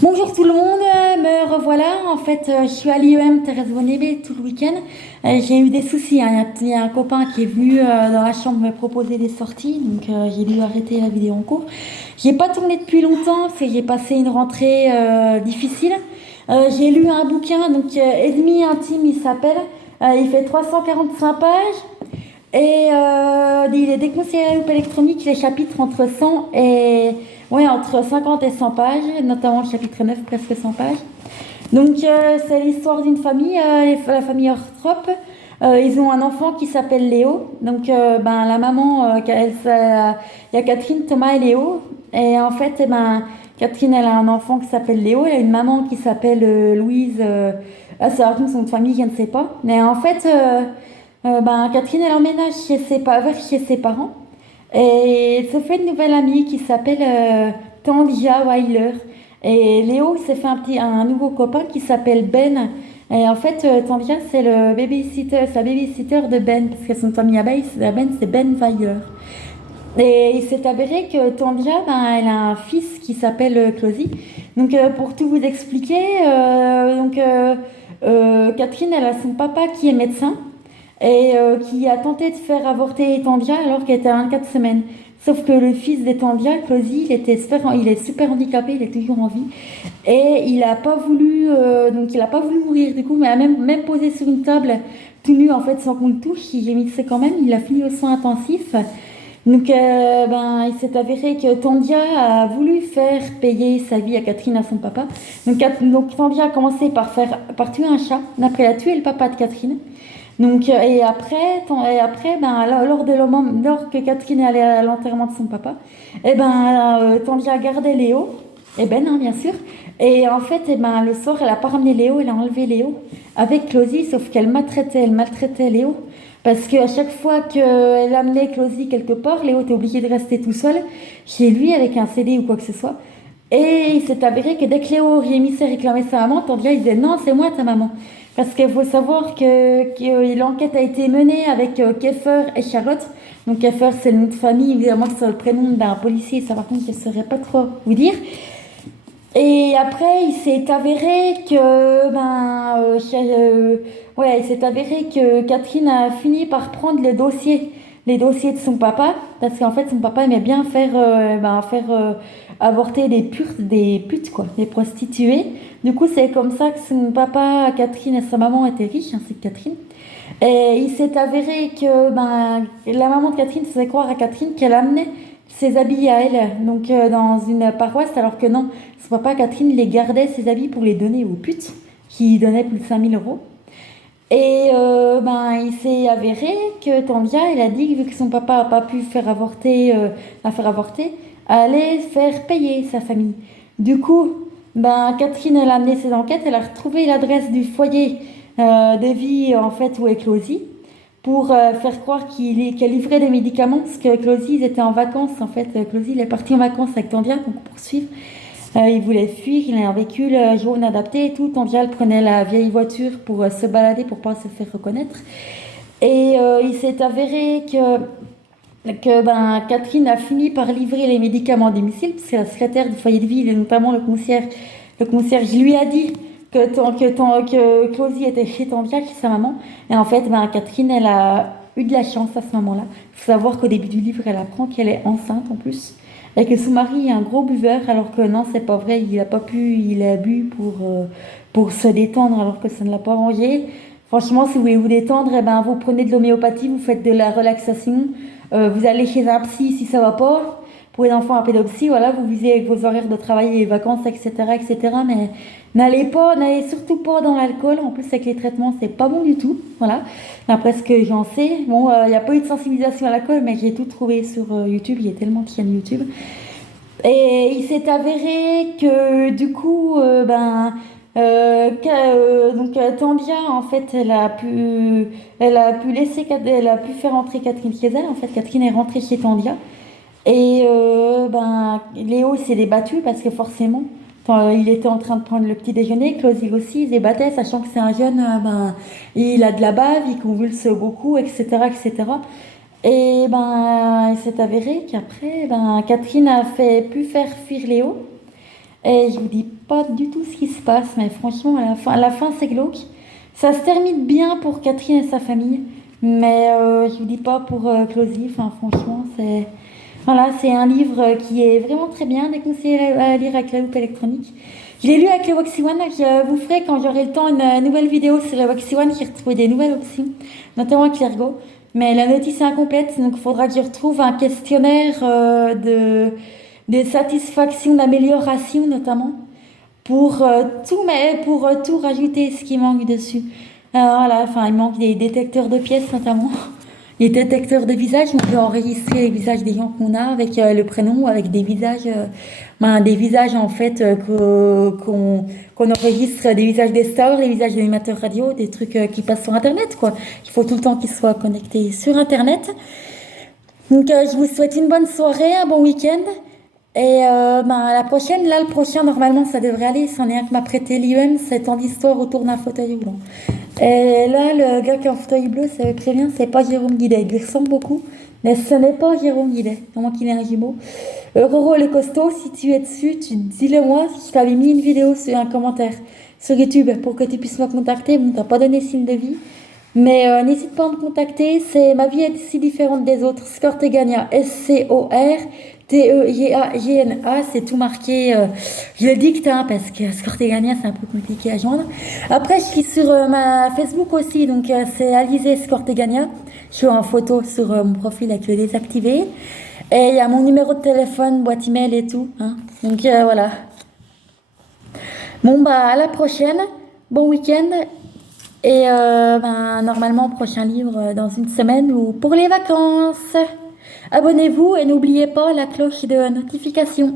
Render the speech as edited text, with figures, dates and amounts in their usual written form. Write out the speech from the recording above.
Bonjour tout le monde, me revoilà. En fait, je suis à l'IEM Thérèse Bonébé tout le week-end. J'ai eu des soucis, hein. Il y a un copain qui est venu dans la chambre me proposer des sorties, donc j'ai dû arrêter la vidéo en cours. J'ai pas tourné depuis longtemps, parce que j'ai passé une rentrée difficile. J'ai lu un bouquin, donc Ennemi intime, il s'appelle. Il fait 345 pages. Et il est déconseillé à la loupe électronique, les chapitres entre 100 et... Ouais, entre 50 et 100 pages, notamment le chapitre 9, presque 100 pages. Donc, c'est l'histoire d'une famille, la famille Orthrop. Ils ont un enfant qui s'appelle Léo. Donc, la maman, il y a Catherine, Thomas et Léo. Et en fait, Catherine, elle a un enfant qui s'appelle Léo. Elle a une maman qui s'appelle Louise. C'est un son de famille, je ne sais pas. Mais en fait, Catherine, elle emménage chez ses parents. Et il se fait une nouvelle amie qui s'appelle Tandia Weiler. Et Léo il s'est fait un nouveau copain qui s'appelle Ben. Et en fait, Tandia, c'est sa babysitter de Ben, parce que son famille à Ben, c'est Ben Weiler. Et il s'est avéré que Tandia, elle a un fils qui s'appelle Closy. Donc, pour tout vous expliquer, Catherine, elle a son papa qui est médecin et qui a tenté de faire avorter Tandia alors qu'elle était à 24 semaines. Sauf que le fils d'Etandia, Closy, il est super handicapé, il est toujours en vie. Et il a pas voulu, il a pas voulu mourir du coup, mais a même posé sur une table, tout nu en fait, sans qu'on le touche. Il gémissait quand même, il a fini au soin intensif. Donc, il s'est avéré que Tandia a voulu faire payer sa vie à Catherine, à son papa. Donc Tandia a commencé par tuer un chat. Après, elle a tué le papa de Catherine. Donc, lors que Catherine est allée à l'enterrement de son papa, Tandia gardait Léo, et Ben, hein, bien sûr. Et en fait, le soir, elle a pas ramené Léo, elle a enlevé Léo avec Closy, sauf qu'elle maltraitait Léo. Parce qu'à chaque fois qu'elle amenait Closy quelque part, Léo était obligé de rester tout seul chez lui avec un CD ou quoi que ce soit. Et il s'est avéré que dès que Léo réunissait réclamait sa maman, Tandia il disait non, c'est moi ta maman. Parce qu'il faut savoir que l'enquête a été menée avec Keffer et Charlotte. Donc Keffer c'est le nom de famille, évidemment que c'est le prénom d'un policier, ça par contre je ne saurais pas trop vous dire. Et après, il s'est avéré que Catherine a fini par prendre les dossiers de son papa, parce qu'en fait, son papa aimait bien faire avorter des putes, quoi, des prostituées. Du coup, c'est comme ça que son papa, Catherine et sa maman étaient riches, ainsi que Catherine. Et il s'est avéré que la maman de Catherine faisait croire à Catherine qu'elle amenait ses habits à elle, donc dans une paroisse, alors que non, son papa Catherine les gardait ses habits pour les donner aux putes, qui donnaient plus de 5 000 euros. Et il s'est avéré que Tandia, elle a dit que vu que son papa n'a pas pu la faire avorter, allait faire payer sa famille. Du coup, Catherine, elle a amené ses enquêtes, elle a retrouvé l'adresse du foyer de vie en fait où est Closy pour faire croire qu'elle livrait des médicaments parce que Closy ils étaient en vacances en fait. Closy il est parti en vacances avec Tandia donc pour suivre. Il voulait fuir, il a un véhicule jaune adapté et tout. Tandia elle prenait la vieille voiture pour se balader pour pas se faire reconnaître. Et il s'est avéré que Catherine a fini par livrer les médicaments à domicile, parce que la secrétaire du foyer de ville, et notamment le concierge lui a dit que Closy était chez Tandia, chez sa maman. Et en fait, Catherine, elle a eu de la chance à ce moment-là. Il faut savoir qu'au début du livre, elle apprend qu'elle est enceinte en plus. Et que son mari est un gros buveur, alors que non, c'est pas vrai, il a bu pour se détendre, alors que ça ne l'a pas arrangé. Franchement, si vous voulez vous détendre, vous prenez de l'homéopathie, vous faites de la relaxation, vous allez chez un psy si ça va pas. Pour les enfants à pédopsie, voilà, vous visez avec vos horaires de travail, les vacances, etc., etc. Mais n'allez surtout pas dans l'alcool. En plus, avec les traitements, c'est pas bon du tout. Voilà. Après ce que j'en sais, bon, il n'y a pas eu de sensibilisation à l'alcool, mais j'ai tout trouvé sur YouTube. Il y a tellement de chaînes YouTube. Et il s'est avéré que du coup, Tandia, en fait, elle a pu faire entrer Catherine chez elle. En fait, Catherine est rentrée chez Tandia. Et Léo s'est débattu parce que forcément, il était en train de prendre le petit déjeuner. Closy aussi, il se débattait, sachant que c'est un jeune, il a de la bave, il convulse beaucoup, etc., etc. Et il s'est avéré qu'après, Catherine a pu faire fuir Léo. Et je vous dis pas du tout ce qui se passe, mais franchement, à la fin, c'est glauque. Ça se termine bien pour Catherine et sa famille, mais je vous dis pas pour Closy. Enfin, franchement, voilà, c'est un livre qui est vraiment très bien, déconseillé à lire avec la loupe électronique. Je l'ai lu avec le Waxy One. Je vous ferai, quand j'aurai le temps, une nouvelle vidéo sur le Waxy One. J'ai retrouvé des nouvelles options, notamment avec l'ergot. Mais la notice est incomplète, donc il faudra que je retrouve un questionnaire de satisfaction, d'amélioration notamment, pour tout rajouter ce qui manque dessus. Alors voilà, enfin, il manque des détecteurs de pièces notamment. Les détecteurs de visage, on peut enregistrer les visages des gens qu'on a avec le prénom, avec des visages en fait qu'on enregistre, des visages des stars, des visages d'animateurs radio, des trucs qui passent sur Internet, quoi. Il faut tout le temps qu'ils soient connectés sur Internet. Donc je vous souhaite une bonne soirée, un bon week-end. Et à la prochaine, là le prochain normalement ça devrait aller, c'en est un que m'a prêté l'IEM, c'est tant d'histoire autour d'un fauteuil roulant. Et là le gars qui a un fauteuil bleu, ça me prévient, c'est pas Jérôme Guidet, il lui ressemble beaucoup, mais ce n'est pas Jérôme Guidet, à moins qu'il ait un jumeau. Roro le costaud, si tu es dessus, tu dis-le moi, je t'avais mis une vidéo sur un commentaire sur YouTube pour que tu puisses me contacter, bon t'as pas donné signe de vie. Mais n'hésite pas à me contacter, ma vie est si différente des autres. Scortegania, Scortegana, c'est tout marqué. Je le dicte parce que Scortegania c'est un peu compliqué à joindre. Après, je suis sur ma Facebook aussi, donc c'est Alizé Scortegania. Je suis en photo sur mon profil avec le désactivé. Et il y a mon numéro de téléphone, boîte email et tout. Hein. Donc voilà. Bon, à la prochaine. Bon week-end. Et normalement, prochain livre dans une semaine ou pour les vacances. Abonnez-vous et n'oubliez pas la cloche de notification.